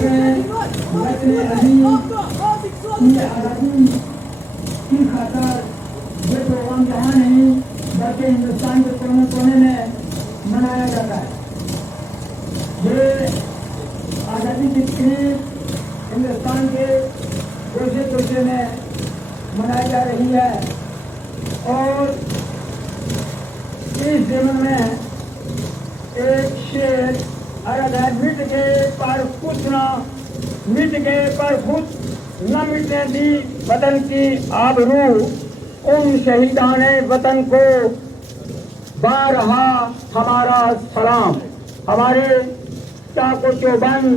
की खातर ये प्रोग्राम जहाँ नहीं बल्कि हिंदुस्तान के कोने कोने में मनाया जाता है। ये आज़ादी की तकरीब हिंदुस्तान के कोने कोने में मनाई जा रही है और इस दिन में एक शेर अगर मिट गए पर कुछ न मिट गए पर खुद न मिटने दी वतन की आबरू, उन शहीदान वतन को बारहा हमारा सलाम। हमारे चाको चौबंद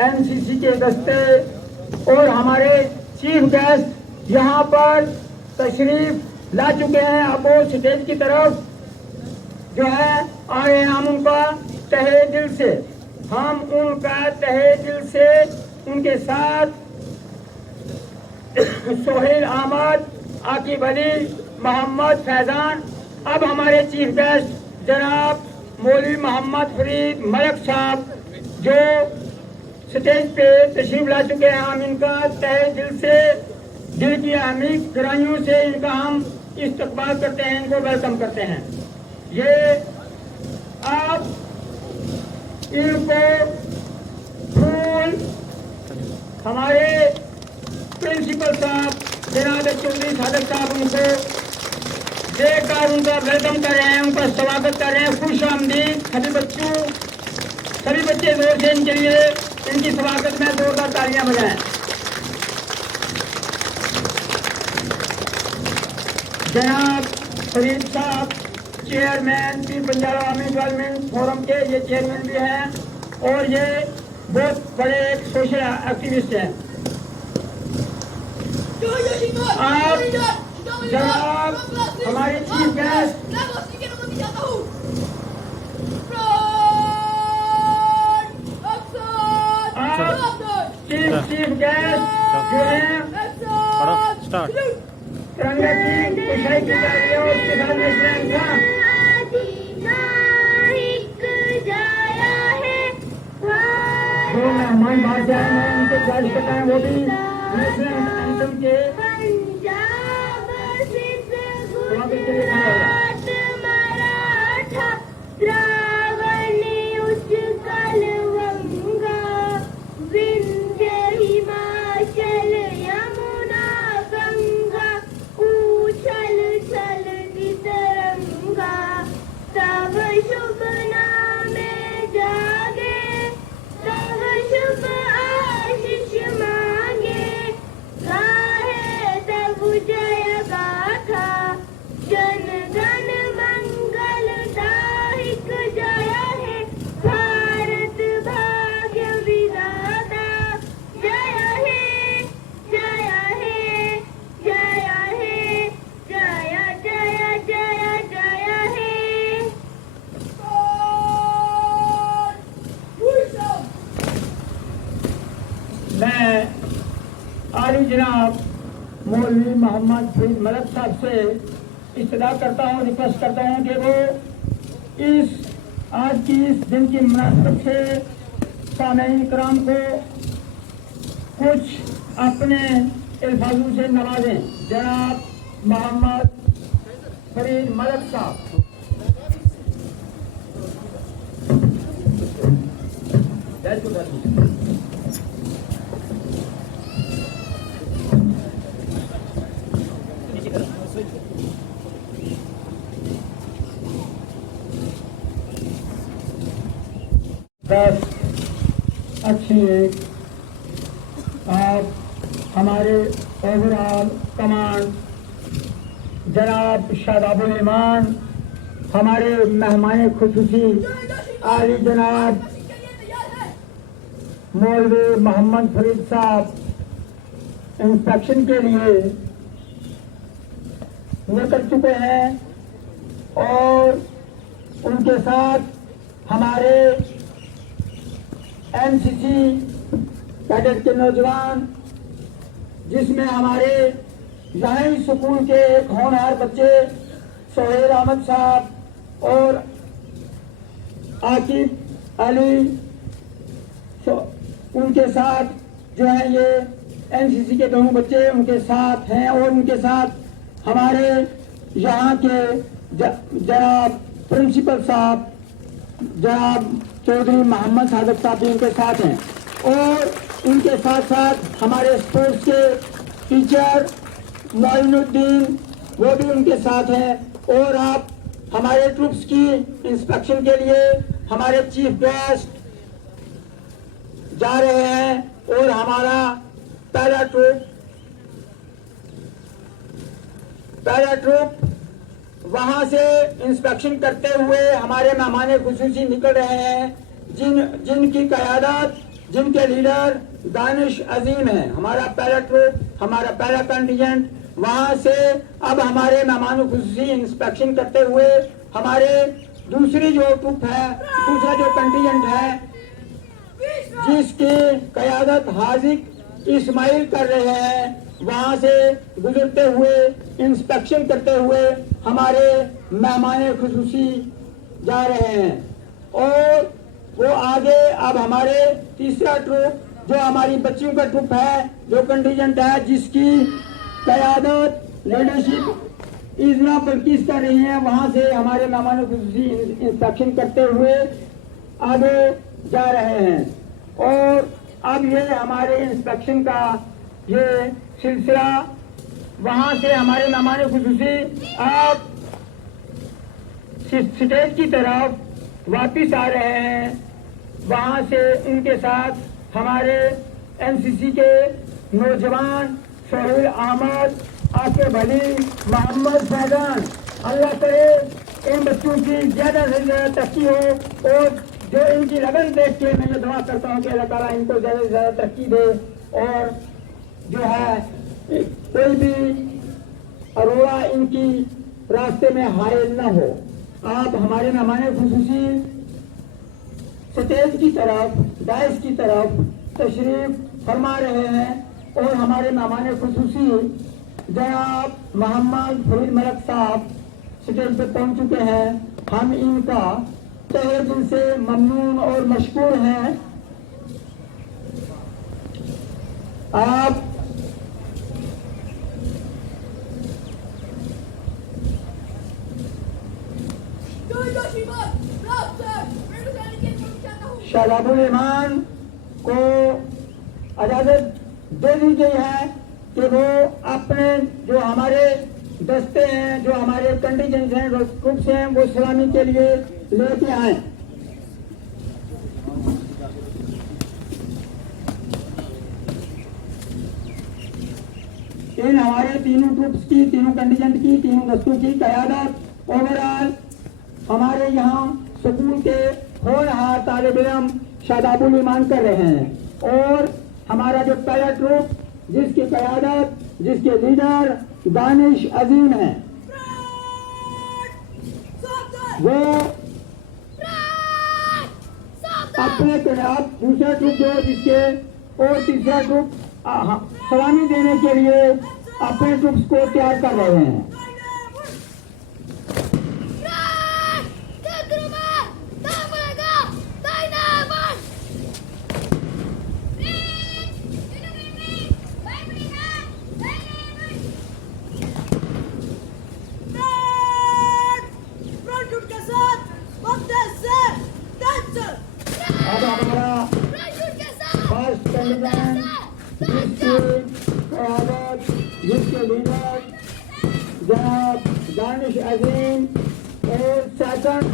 एनसीसी के दस्ते और हमारे चीफ गेस्ट यहाँ पर तशरीफ ला चुके हैं। अब वो स्टेज की तरफ जो है आ रहे हैं। हम उनका तहे दिल से उनके साथ सोहेल अहमद, आकिब अली, मोहम्मद फैजान। अब हमारे चीफ गेस्ट जनाब मौलवी मोहम्मद फरीद मलक साहब जो स्टेज पे तशरीफ ला चुके हैं। हम इनका तहे दिल की अहमी गहराइयों से इनका हम इस्तकबाल करते हैं, इनको वेलकम करते हैं। ये आप इनको फूल हमारे प्रिंसिपल साहब जनाब चौधरी सादक साहब उनको देकर उनका वेलकम कर रहे हैं, उनका स्वागत कर रहे हैं। खुश आमदीद सभी बच्चे जोर से इनके लिए इनकी स्वागत में जोरदार तालियां बजाएं। जनाब फरीद साहब चेयरमैन पीर पंजाब आर्मी डेवलपमेंट फोरम के ये चेयरमैन भी हैं और ये बहुत बड़े एक सोशल एक्टिविस्ट हैं। आप जनाब हमारे चीफ गेस्ट चीफ गेस्ट जो है तिरंगा की कुशाई की जा रही है और उसके साथ नेशनल जो मेहमान बादशाह हैं उनको चार्ज करना है, वो भी नेशनल एंथम के स्वागत के लिए मैं आली जनाब मौलवी मोहम्मद फरीद मलक साहब से इस्तदा करता हूँ, रिक्वेस्ट करता हूँ कि वो आज की इस दिन की मुनासबत से सामईन कराम को कुछ अपने अल्फाजों से नवाजें। जनाब मोहम्मद फरीद मलक साहब। अच्छी एक आप हमारे ओवरऑल कमांड जनाब शादाबुल ईमान, हमारे मेहमान खुसूसी आली जनाब मौलवी मोहम्मद फरीद साहब इंस्पेक्शन के लिए निकल चुके हैं और उनके साथ हमारे एनसीसी कैडेट के नौजवान, जिसमें हमारे यहाँ स्कूल के एक होनहार बच्चे सोहेल अहमद साहब और आकिब अली उनके साथ जो है ये एनसीसी के दोनों बच्चे उनके साथ हैं और उनके साथ हमारे यहाँ के जनाब प्रिंसिपल साहब जनाब चौधरी मोहम्मद सादक साहब भी उनके साथ हैं और उनके साथ साथ हमारे स्पोर्ट्स के टीचर मोइनुद्दीन वो भी उनके साथ हैं और आप हमारे ट्रूप्स की इंस्पेक्शन के लिए हमारे चीफ गेस्ट जा रहे हैं और हमारा पहला ट्रूप वहां से इंस्पेक्शन करते हुए हमारे मेहमान खुसूसी निकल रहे हैं जिनकी क़यादत जिनके लीडर दानिश अजीम है। हमारा पहला ट्रूप हमारा पहला कंटिजेंट वहां से अब हमारे मेहमान खुसूसी इंस्पेक्शन करते हुए हमारे दूसरी जो ट्रूप है दूसरा जो कंटिजेंट है जिसकी क़यादत हाजिक इस्माइल कर रहे हैं वहां से गुजरते हुए इंस्पेक्शन करते हुए हमारे मेहमान खुसूसी जा रहे हैं और वो आगे अब हमारे तीसरा ट्रूप जो हमारी बच्चियों का ट्रूप है जो कंटिजेंट है जिसकी क़यादत लीडरशिप इजना बल्किस कर रही है वहां से हमारे मेहमान खुसूसी इंस्पेक्शन करते हुए आगे जा रहे हैं और अब ये हमारे इंस्पेक्शन का ये सिलसिला वहां से हमारे मेहमान खुसूसी आप स्टेज की तरफ वापिस आ रहे हैं। वहां से उनके साथ हमारे एनसीसी के नौजवान सोहेल अहमद आसिफ अली मोहम्मद फैजान अल्लाह करे इन बच्चों की ज्यादा से ज्यादा तरक्की हो और जो इनकी लगन देख के मैं ये दुआ करता हूँ कि अल्लाह ताला इनको ज्यादा से ज्यादा तरक्की दे और जो है कोई भी अरोड़ा इनकी रास्ते में हायल न हो। आप हमारे मेहमान खुसूसी स्टेज की तरफ डाइस की तरफ तशरीफ फरमा रहे हैं और हमारे मेहमान खुसूसी जनाब मोहम्मद फरीद मलक साहब स्टेज पे पहुंच चुके हैं। हम इनका तहे दिल से ममनून और मशकूर हैं। आप शादाबुल ईमान को इजाजत दे दी गई है कि वो अपने जो हमारे दस्ते हैं जो हमारे कंटिजेंट हैं ग्रुप्स हैं वो सलामी के लिए लेके आए। इन हमारे तीनों ट्रूप्स की तीनों कंटिजेंट की तीनों दस्तों की क़यादत ओवरऑल हमारे यहाँ स्कूल के होनहार तालिब इल्म शादाबुल ईमान कर रहे हैं और हमारा जो पहला ट्रूप जिसकी क़यादत जिसके लीडर दानिश अजीम है वो अपने आप दूसरा ट्रूप जो जिसके और तीसरा ट्रूप सलामी देने के लिए अपने ट्रूप्स को तैयार कर रहे हैं। अब हमारा फर्स्ट कैंडिडेट जिसके लीडर जनाब दानिश अजीम और सेकंड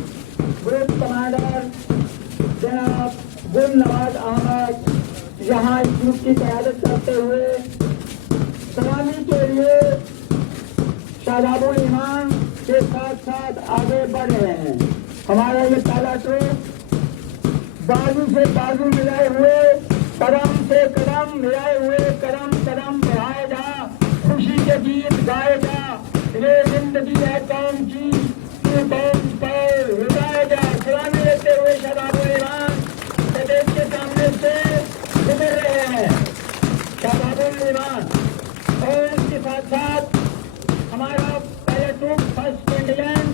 ग्रुप कमांडर जनाब गुल नवाज अहमद यहाँ इस ग्रुप की क़यादत करते हुए सलामी के लिए शादाबुल ईमान के साथ साथ आगे बढ़ रहे हैं। हमारा ये पहला ट्रूप बाजू से बाजू मिलाए हुए कदम से कदम मिलाए हुए कदम कदम बढ़ाएगा खुशी के गीत गाएगा ये जिंदगी है कौम की तू कौम पर हिलाएगा। सलामी लेते हुए शादाबुल ईमान प्रदेश के सामने से गुजर रहे हैं शादाबुल ईमान और इसके साथ साथ हमारा पहले ट्रूप फर्स्ट कंटिजेंट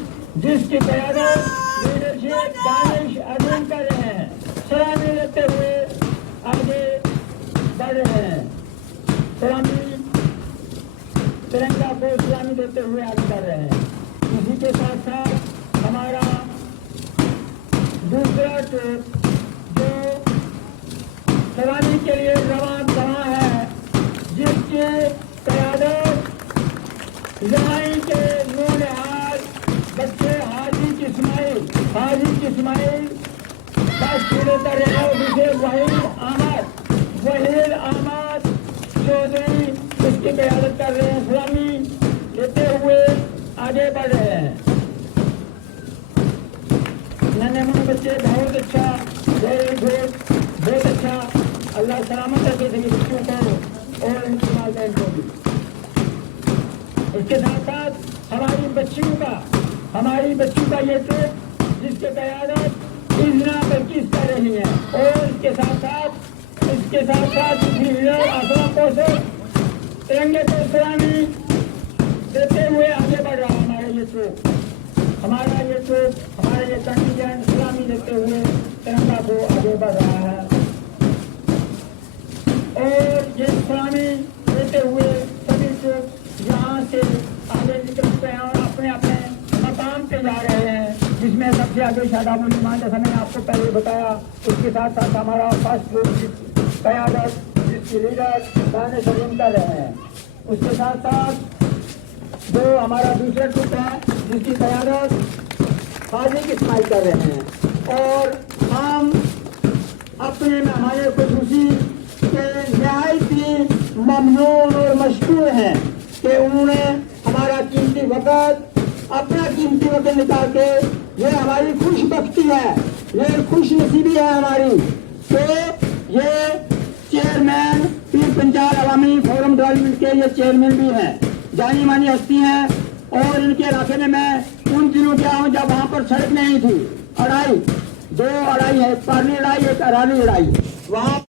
जिसकी क़यादत लीडरशिप दानिश अजीम कर रहे हैं। सलामी लेते हुए बढ़ रहे हैं। सलामी तिरंगा को सलामी देते हुए आगे बढ़ रहे हैं। इसी के साथ साथ हमारा दूसरा ट्रुप जो सलामी के लिए रवाना है, जिसके क़यादत जमाई के नूरहाल बच्चे हाजी किस्माइल कर रहे हैं। जिसे वहीद अहमद चौधरी इसकी क़यादत कर रहे हैं, सलामी लेते हुए आगे बढ़ रहे हैं। नन्हे मुन्ने बच्चे बहुत अच्छा, वेरी गुड, बहुत अच्छा। अल्लाह सलामत रखे सभी बच्चों को और इनकी वालिदैन को भी। इसके साथ साथ हमारी बच्चियों का ये ट्रुप जिसके क़यादत इजना बल्किस कर रही है, और इसके साथ साथ आसमान को से तिरंगे को सलामी देते हुए आगे बढ़ रहा है। हमारा ये कंटिजेंट सलामी देते हुए तिरंगा को आगे बढ़ रहा है, और ये सलामी देते हुए सभी ट्रुप यहाँ से आगे निकलते हैं और अपने अपने मकाम पे जा रहे हैं, जिसमें सबसे आगे शादाबुल ईमान, जैसा मैंने आपको पहले बताया। उसके साथ साथ हमारा फर्स्ट ग्रुप क़यादत जिसकी लीडर दानिश सलीम कर रहे हैं। उसके साथ साथ जो हमारा दूसरा ग्रुप है जिसकी क़यादत हाजी इस्माइल कर रहे हैं, और हम अपने मेहमान खुसूसी के नहायत ही ममनून और मशकूर हैं कि उन्होंने हमारा अपना कीमती वक्त निकाल के, ये हमारी खुशबख्ती है, ये खुश नसीबी है हमारी कि ये चेयरमैन पीर पंजाल अवामी फोरम डेवलपमेंट के ये चेयरमैन भी हैं, जानी मानी हस्ती हैं। और इनके इलाके में मैं उन दिनों गया हूँ जब वहाँ पर सड़क नहीं थी, दो अड़ाई है, पानी लड़ाई, एक अरानी लड़ाई, वहाँ